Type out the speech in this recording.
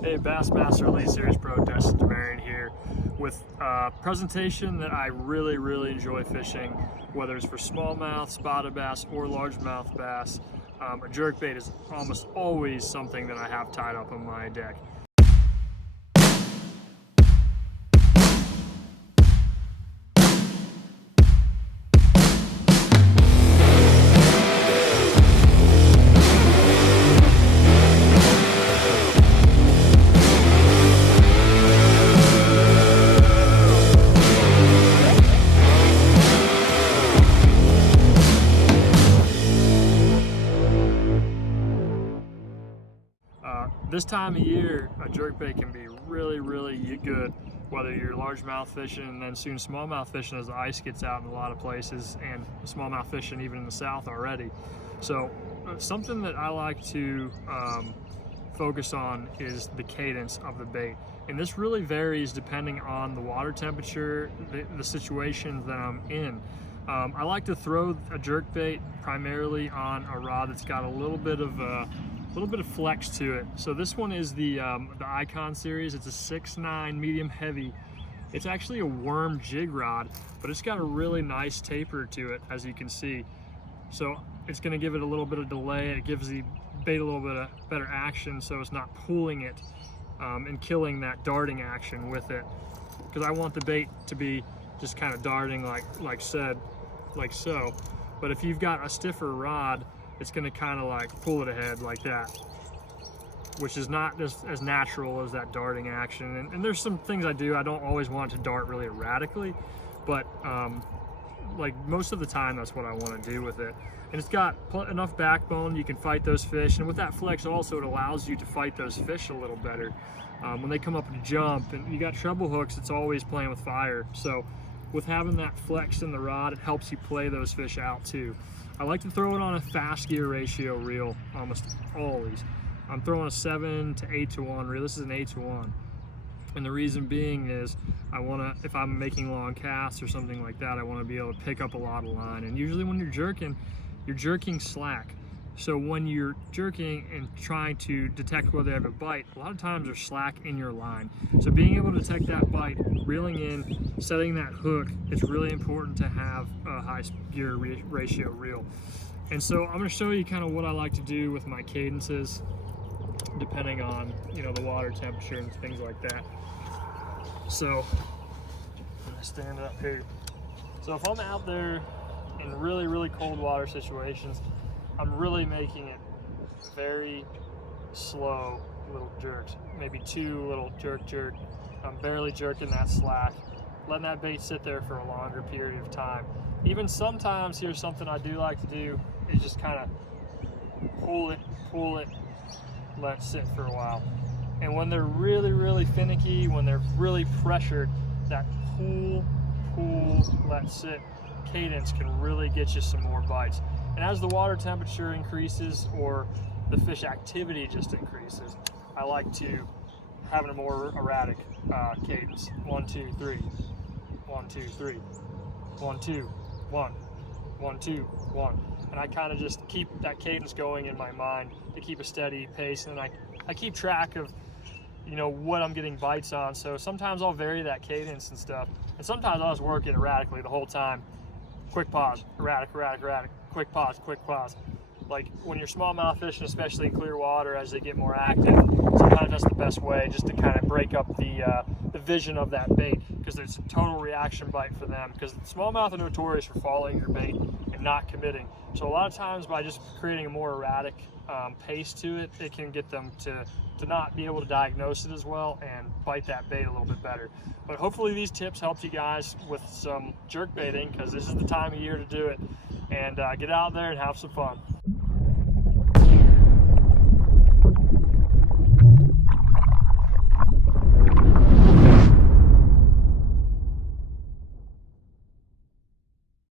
Hey, Bassmaster Elite Series Pro, Destin DeMarion here with a presentation that I really enjoy fishing, whether it's for smallmouth, spotted bass, or largemouth bass. A jerkbait is almost always something that I have tied up on my deck. This time of year, a jerkbait can be really good, whether you're largemouth fishing and then soon smallmouth fishing as the ice gets out in a lot of places, and smallmouth fishing even in the south already. So something that I like to focus on is the cadence of the bait. And this really varies depending on the water temperature, the situations that I'm in. I like to throw a jerkbait primarily on a rod that's got a little bit of flex to it. So this one is the Icon series. It's a 6'9" medium heavy. It's actually a worm jig rod, but it's got a really nice taper to it, as you can see. So it's going to give it a little bit of delay. It gives the bait a little bit of better action, so it's not pulling it and killing that darting action with it. Because I want the bait to be just kind of darting like so. But if you've got a stiffer rod, it's going to kind of like pull it ahead like that, which is not just as natural as that darting action. And there's some things I do. I don't always want it to dart really erratically, but like most of the time, that's what I want to do with it. And it's got enough backbone, you can fight those fish. And with that flex also, it allows you to fight those fish a little better. When they come up and jump, and you got treble hooks, it's always playing with fire. So with having that flex in the rod, it helps you play those fish out too. I like to throw it on a fast gear ratio reel almost always. I'm throwing a 7 to 8 to 1 reel. This is an 8 to 1. And the reason being is I want to, if I'm making long casts or something like that, I want to be able to pick up a lot of line. And usually when you're jerking slack. So when you're jerking and trying to detect whether they have a bite, a lot of times there's slack in your line. So being able to detect that bite, reeling in, setting that hook, it's really important to have a high gear ratio reel. And so I'm going to show you kind of what I like to do with my cadences, depending on, you know, the water temperature and things like that. So I'm going to stand up here. So if I'm out there in really cold water situations, I'm really making it very slow little jerks, maybe 2 little jerk. I'm barely jerking that slack, letting that bait sit there for a longer period of time. Even sometimes, here's something I do like to do, is just kind of pull it, let it sit for a while. And when they're really finicky, when they're really pressured, that pull, let sit cadence can really get you some more bites. And as the water temperature increases or the fish activity just increases, I like to have a more erratic cadence. 1, 2, 3, 1, 2, 3, 1, 2, 1, 1, 2, 1. And I kind of just keep that cadence going in my mind to keep a steady pace. And I keep track of, you know, what I'm getting bites on. So sometimes I'll vary that cadence and stuff. And sometimes I'll just work it erratically the whole time. Quick pause, erratic, quick pause. Like when you're smallmouth fishing, especially in clear water, as they get more active, sometimes that's the best way, just to kind of break up the vision of that bait, because it's a total reaction bite for them, because smallmouth are notorious for following your bait and not committing. So a lot of times by just creating a more erratic pace to it, it can get them to not be able to diagnose it as well and bite that bait a little bit better. But hopefully these tips helped you guys with some jerk baiting, because this is the time of year to do it. And get out there and have some fun.